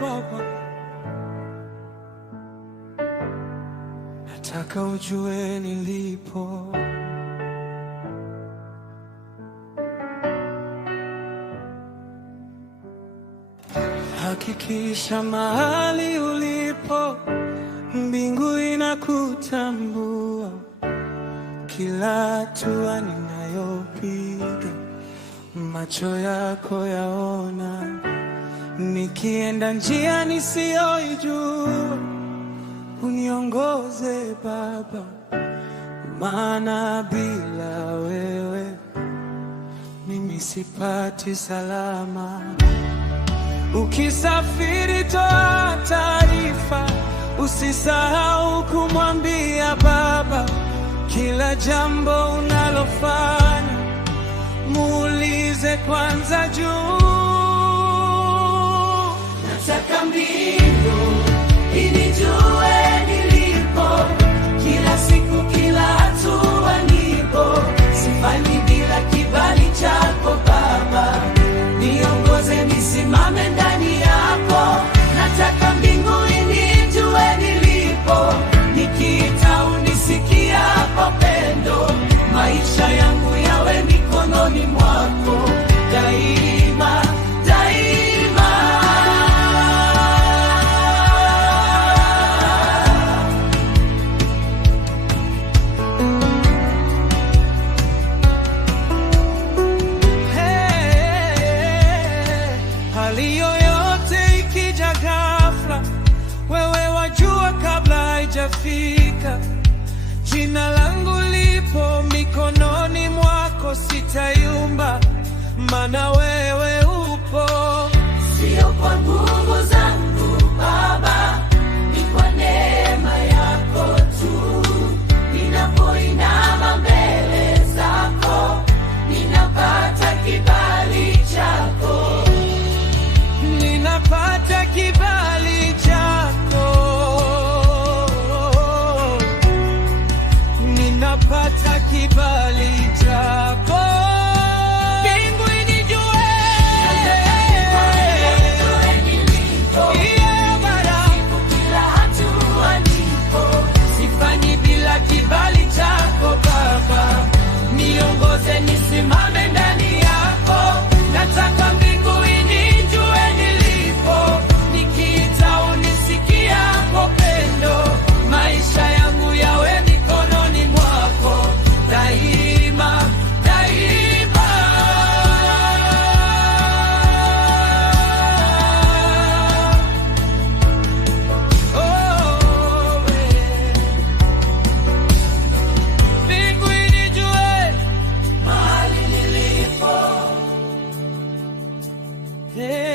Baba, nataka ujue nilipo. Hakikisha mahali ulipo, mbingu inakutambua. Kila hatua ninayopiga, macho yako yaona. Nikienda njia nisiyoijua, uniongoze Baba, maana bila wewe mimi sipati salama. Ukisafiri toa taarifa, usisahau kumwambia Baba. Kila jambo unalofanya, muulize kwanza juu. Nataka mbingu inijue nilipo, kila siku, kila hatua nipo. Sifanyi bila kibali chako Baba, niongoze nisimame ndani yako. Nataka mbingu inijue nilipo, nikiita unisikia kwa pendo. Maisha yangu yawe mikononi mwako daima, daima. Hali yoyote ikija ghafla, wewe wajua kabla haijafika. Jina langu lipo mikononi mwako, sitayumba, maana wewe upo. Sio kwa nguvu zangu Baba, ni kwa neema yako tu. Ninapoinama mbele zako, ninapata kibali chako. Ninapata kibali chako, ninapata kibali chako. Mbingu inijue, kila hatua nipo. sifanyi bila kibali chako Baba, niongoze nisimame ndani yako. Nataka mbingu inijue nilipo, nikiita unisikia kwa pendo. Maisha yangu yawe mikononi mwako daima, daima. Oh, mbingu inijue mahali nilipo. yeah.